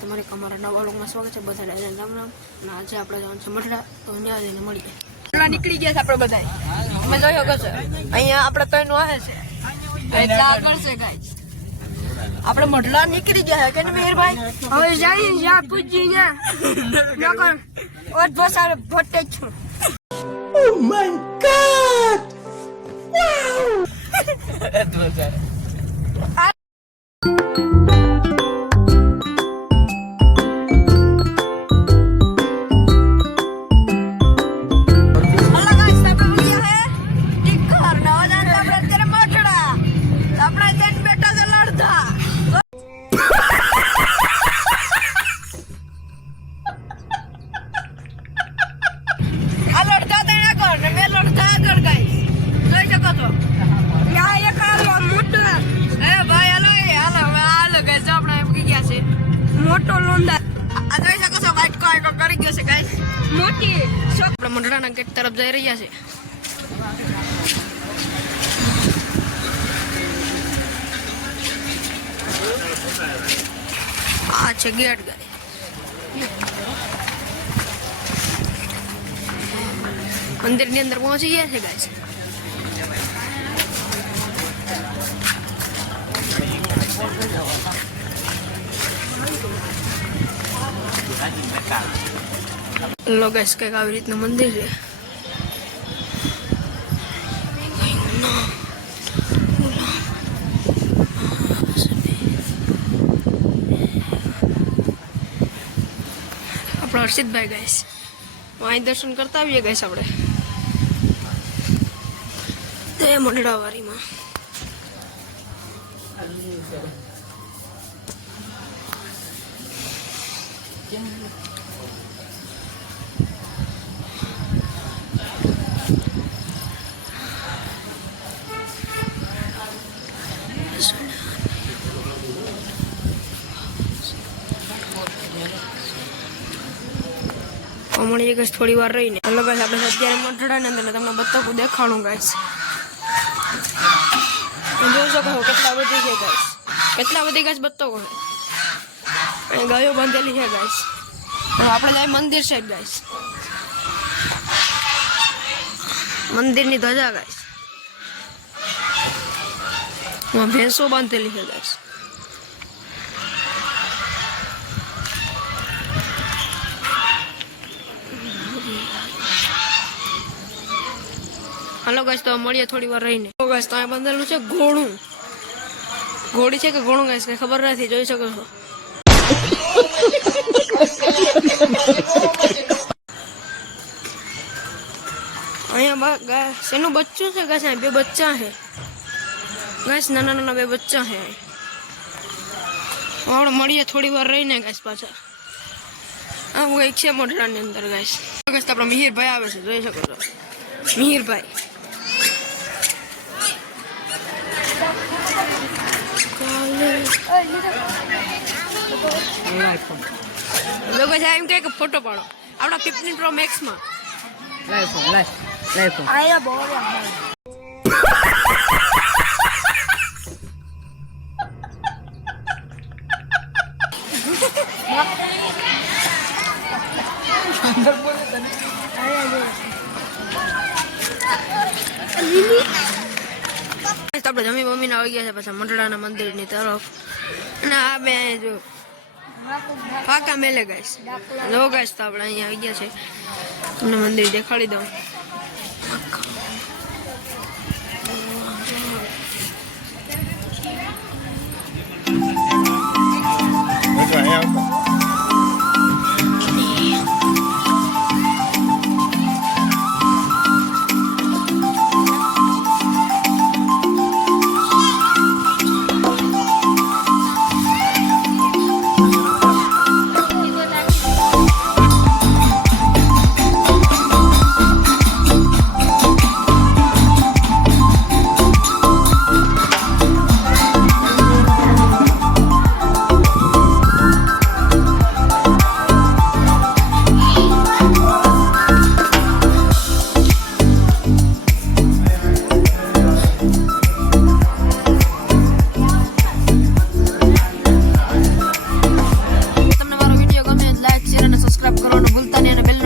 તમારે અમારા નવા વ્લોગમાં સ્વાગત છે. બધા રામ રામ. અને આજે આપણે જવાનું છે મઢડા, તો ત્યાં જઈને મળીએ. મઢડા નીકળી ગયા છે આપણે બધા. અમે જોયો કશે અહીંયા આપણે ત્રણ આવે છે એટલે આગળ છે ગાઈસ. આપણે મઢડા નીકળી ગયા કે મેહરભાઈ? હવે જઈએ જ્યાં પૂજી ત્યાં ઓર ભસાર ભટ્ટે છું. ઓ માય ગોડ, વાવ. મોટો લોંડા આ જોઈ શકો છો ગાઈસ, કોઈ કરી ગયો છે ગાઈસ. મોટી આપણે મંડળાના ગેટ તરફ જઈ રહ્યા છે. આ છે ગેટ ગાઈસ. મંદિરની અંદર પહોંચી ગયા છે ગાઈસ. લો ગાઈસ, કઈક આવી રીતનું મંદિર છે. આપણા હર્ષિતભાઈ ગાઈસ અહીં દર્શન કરતા આવીએ ગાઈસ આપણે તે મંડળા વારીમાં. મળીએ ગાઈસ થોડી વાર રહીને. હલો ગાઈસ, આપણે અત્યારે મઢડાની અંદર તમને બતકો દેખાણું ગાઈસ. જોઈ શકો છો કેટલા બધી છે ગાઈસ, કેટલા બધી ગાઈસ બતકો છે. અહીં ગાયો બાંધેલી છે ગાઈસ. આપણે જાય મંદિર છે ગાઈસ, મંદિરની ધજા ગાઈસ. ભેંસો બાંધેલી છે ગાઈસ. હલો ગાઈસ, તો મળીએ થોડી વાર રહીને. ગાઈસ, તો અહીં બંધેલું છે ઘોડું. ઘોડી છે કે ઘોડું ગાઈસ કઈ ખબર નથી, જોઈ શકો છો. અહીંયા શેનું બચ્ચું છે ગાઈસ? બે બચ્ચા છે ગાઈસ, નાના નાના બે બચ્ચા છે. આપણે મળીએ થોડી વાર રહીને ગાઈસ પાછા. આવું એક છે મઢડાની અંદર ગાઈસ. ગાઈસ, આપણા મિહિરભાઈ આવે છે, જોઈ શકો છો. મિહિરભાઈ લોકો એમ કે ફોટો પાડો આપણા 15 Pro Max માં. આયા બહુ આપણે જમી મમ્મીને આવી ગયા છે પાછા મંડળાના મંદિરની તરફ. અને આ બે જો પાકા મેલે ગાઈસ. જો ગાઈસ, તો આપણે અહીંયા આવી ગયા છે. તમને મંદિર દેખાડી દઉં. સબસ્ક્રાઇબ કરવાનું ભૂલતા નહીં અને બેલ